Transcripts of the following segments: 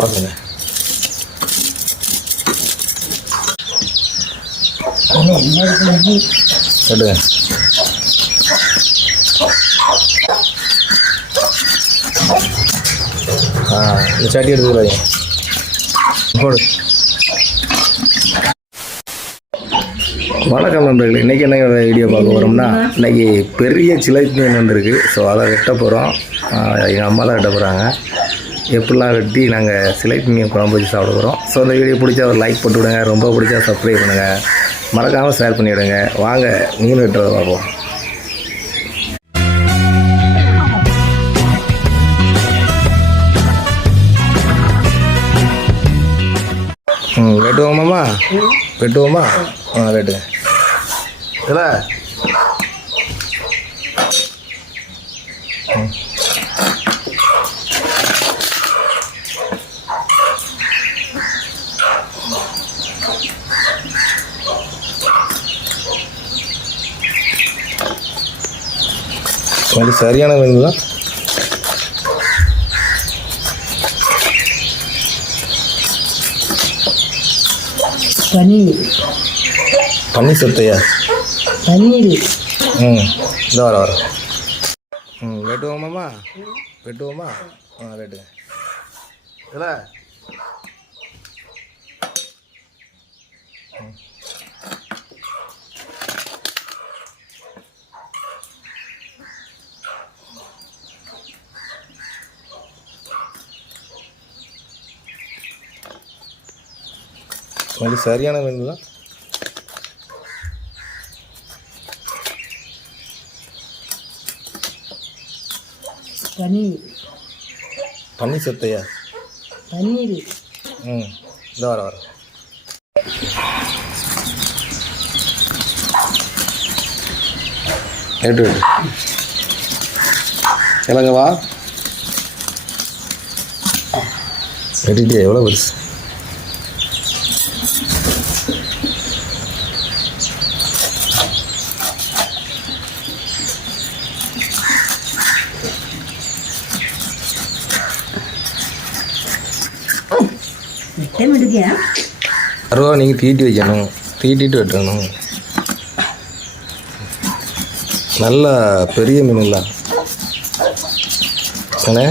பாருங்க. எடுங்க. இந்த சட்டி எடுத்துக்கிறாங்க போடு. வணக்கம் நண்பர்களே, இன்றைக்கி என்ன வீடியோ பார்க்க போகிறோம்னா, இன்றைக்கி பெரிய சிலைப்பு மீன் வந்துருக்கு. ஸோ அதை வெட்ட போகிறோம். எங்கள் அம்மா தான் வெட்ட போகிறாங்க. எப்படிலாம் வெட்டி நாங்கள் சிலைப்பு மீன் குழம்பு வச்சு சாப்பிட போகிறோம். ஸோ இந்த வீடியோ பிடிச்சா ஒரு லைக் போட்டு விடுங்க, ரொம்ப பிடிச்சா சப்ஸ்கிரைப் பண்ணுங்கள், மறக்காமல் ஷேர் பண்ணிவிடுங்க. வாங்க மீன் வெட்டுறதை பார்ப்போம். வெட்டுவோமாம்மா? வெட்டுவோமா? வெட்டுங்க. இல்லை உங்களுக்கு சரியான மீன் தான். பன்னி சொத்தையா? பன்னீர். இந்த வர வெட்டுவோமாம்மா? வெட்டுவோமா? வெட்டுங்க. இல்லை உங்களுக்கு சரியான மீன் தான். பன்னி சொத்தையா? பன்னீர். இந்த வர வெட்டு வெட்டு. இல்லைங்க வா வெட்டிட்டியா? எவ்வளோ பெருசு? அருவா நீங்கள் தீட்டி வைக்கணும், தீட்டிட்டு வெட்டணும். நல்லா பெரிய மீனுங்களா அண்ணே?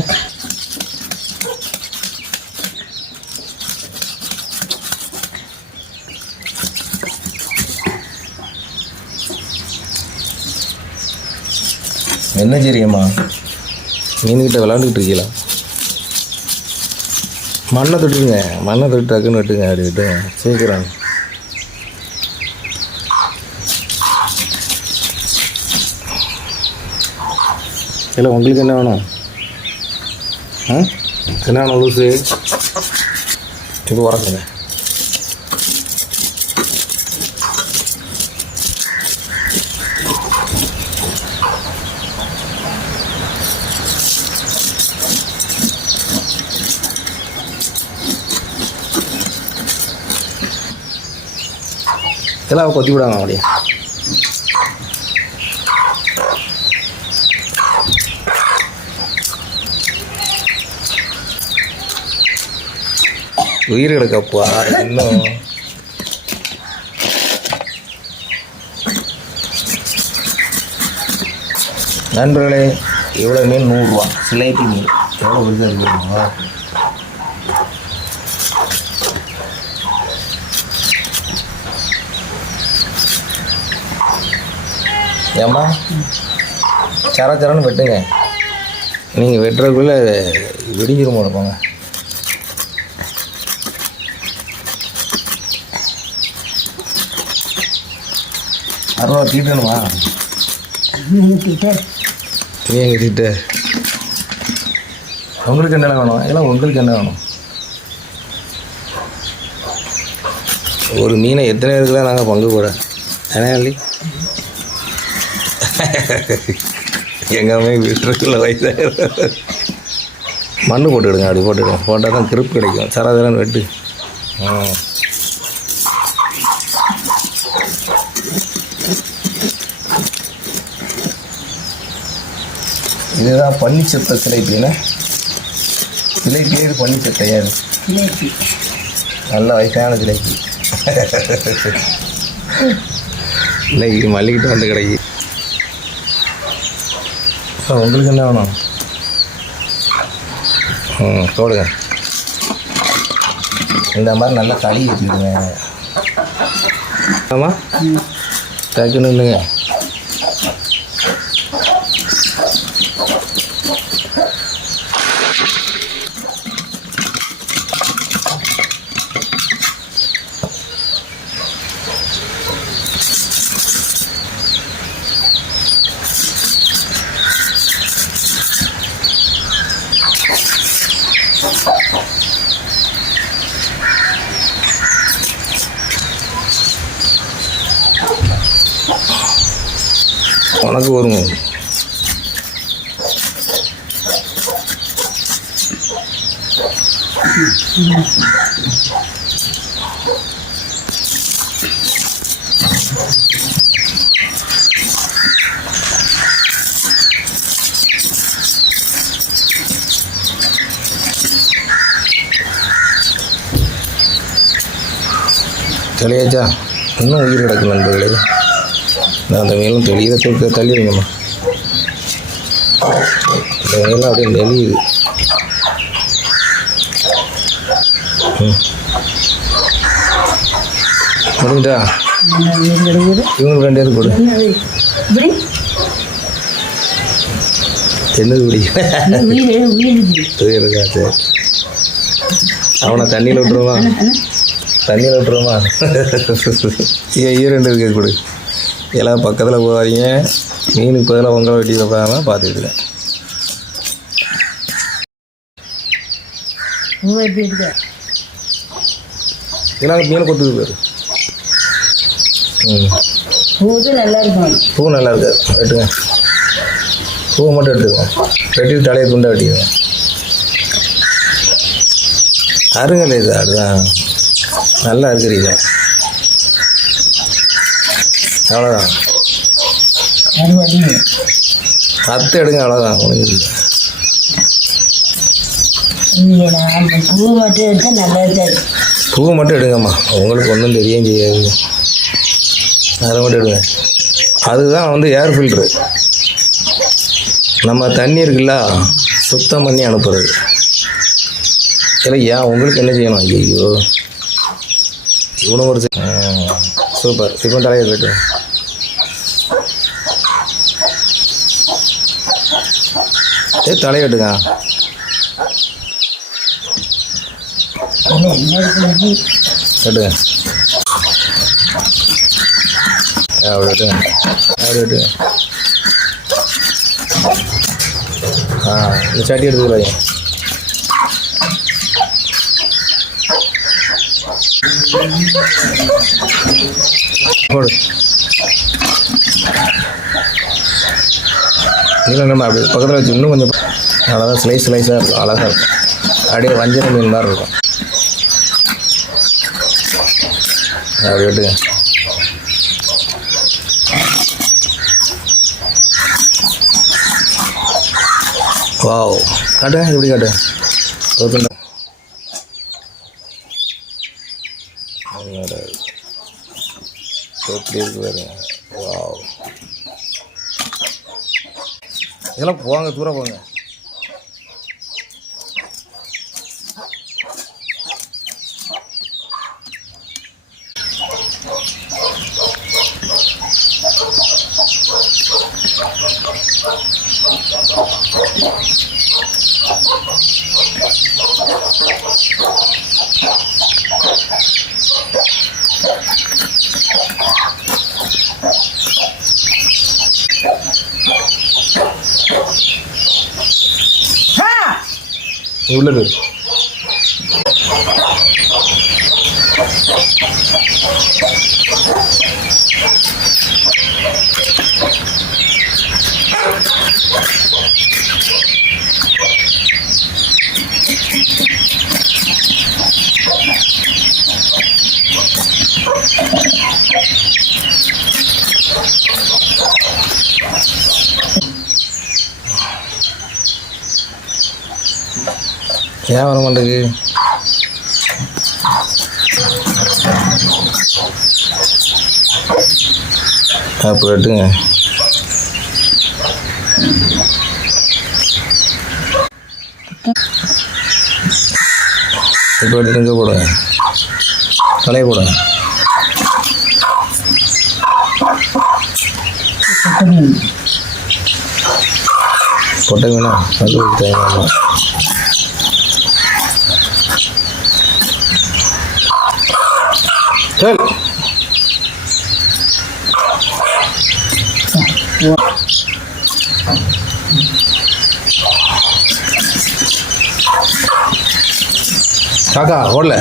என்ன சரிங்கம்மா, மீன்கிட்ட விளாண்டுக்கிட்டு இருக்கீங்களா? மண்ணை தொட்டுருங்க, மண்ணை தொட்டு டக்குன்னு வெட்டுங்க. அப்படி விட்டுங்க சீக்கிரம். இல்லை உங்களுக்கு என்ன வேணும்? என்ன வேணும் லூஸு? இது உரக்குங்க. இதெல்லாம் கொத்தி விடாங்க அப்படியே. உயிர் கிடக்கப்பா இன்னும். நண்பர்களே, இவ்வளோ மீன் 100 ரூபா. சிலைப்பி மீன் எவ்வளோ பெருசாக இருக்குங்களா? ஏம்மா சரன்னு வெட்டுங்க. நீங்கள் வெட்டுறதுக்குள்ளே வெடிஞ்சிரும் போல. போங்க. அருவா தீட்டணுமா? நீ எங்கள் தீட்ட. உங்களுக்கு என்ன வேணும்? எல்லாம் உங்களுக்கு என்ன வேணும்? ஒரு மீனை எத்தனை பேருக்கு தான் நாங்கள் பங்கு கூட ஏன்னா இல்லை. எங்கேயுமே வீட்டுக்குள்ள வயசாக மண் போட்டுவிடுங்க. அப்படி போட்டுவிடுங்க. போட்டால் தான் திருப்பு கிடைக்கும். சராசரன்னு வெட்டு. இதுதான் பன்னிச்சத்தை சிலைப்பினா. சிலைப்பியே இது பன்னிச்சத்தையாது. ஜிலேபி. நல்ல வயசான ஜிலேபி. இன்னைக்கு மல்லிகிட்டு வந்து கிடைக்கு. உங்களுக்கு என்ன வேணும்? போடுங்க. இந்த மாதிரி நல்லா களி வச்சுக்கோங்க. ஆமாம், டக்குன்னு இல்லைங்க. உனக்கு வருங்க. தெளியாச்சா? இன்னும் உயிர் கிடக்கு நண்பர்களே. நான் அந்த மேலும் தெளிகிறதுக்கு தள்ளி வைங்கம்மா. இந்த மேலும் அப்படியே நெளியுது. முடிஞ்சிட்டா? இவங்களுக்கு 2 பேருக்கு கொடு. என்னது உயிர் இருக்கா? சரி, அவனை தண்ணியில் விட்டுருமா? தண்ணியில் விட்டுருமா? ஈரண்டு இருக்க கொடு. எல்லாம் பக்கத்தில் போகாதீங்க. மீனுக்கு பதிலாக பொங்கலை வெட்டி வைப்பாங்க. பார்த்துக்கிட்டு இதெல்லாம் மீன் கொத்துது பேர். நல்லா இருக்கும். பூ நல்லா இருக்கு. வெட்டுங்க. பூவை மட்டும் எடுத்துக்கோங்க. வெட்டிட்டு தலையை துண்டா வெட்டிடுங்க. அருங்கல் இது. அதுதான் நல்லா இருக்கிறீங்க. அவ்வளோதான். அத்தை எடுங்க. அவ்வளோதான். பூ மட்டும் எடுத்தா நல்லா இருக்காது. பூ மட்டும் எடுங்கம்மா. உங்களுக்கு ஒன்றும் தெரியும் செய்யாது. அதை மட்டும் எடுங்க. அதுதான் ஏர் ஃபில்ட்ரு. நம்ம தண்ணி இருக்குல்ல, சுத்தம் பண்ணி அனுப்புறது. இல்லை ஏன் உங்களுக்கு என்ன செய்யணும்? ஐயோ, இவனும் ஒரு சூப்பர். இப்போ தலையை கட்டு. தலையட்டுங்க. கட்டுங்க. அப்படி வெட்டுங்க. அப்படி வெட்டுங்க. இந்த சட்டி எடுத்துக்கலாம். போடு. இல்லை நம்ம அப்படி பக்கத்தில் வச்சு இன்னும் கொஞ்சம் அழகாக ஸ்லைஸாக இருக்கும். அழகாக இருக்கும். அப்படியே வஞ்சர மீன் மாதிரி இருக்கும். அப்படி வெட்டுங்க. வாவ், காட்டுங்க. எப்படி காட்டு? ஓகேண்ணா. எப்படி இருக்கு பாருங்க. வாவ், இதெல்லாம் போங்க, தூரம் போங்க. உள்ளது ஏன் வர மாட்டேங்குது? அப்போ எடுத்துங்க. இப்போ எடுத்துங்க போடுங்க, தலையை போடுங்க. கொட்டை மீனா அது தேவையான சரி. காக்கா ஓடல.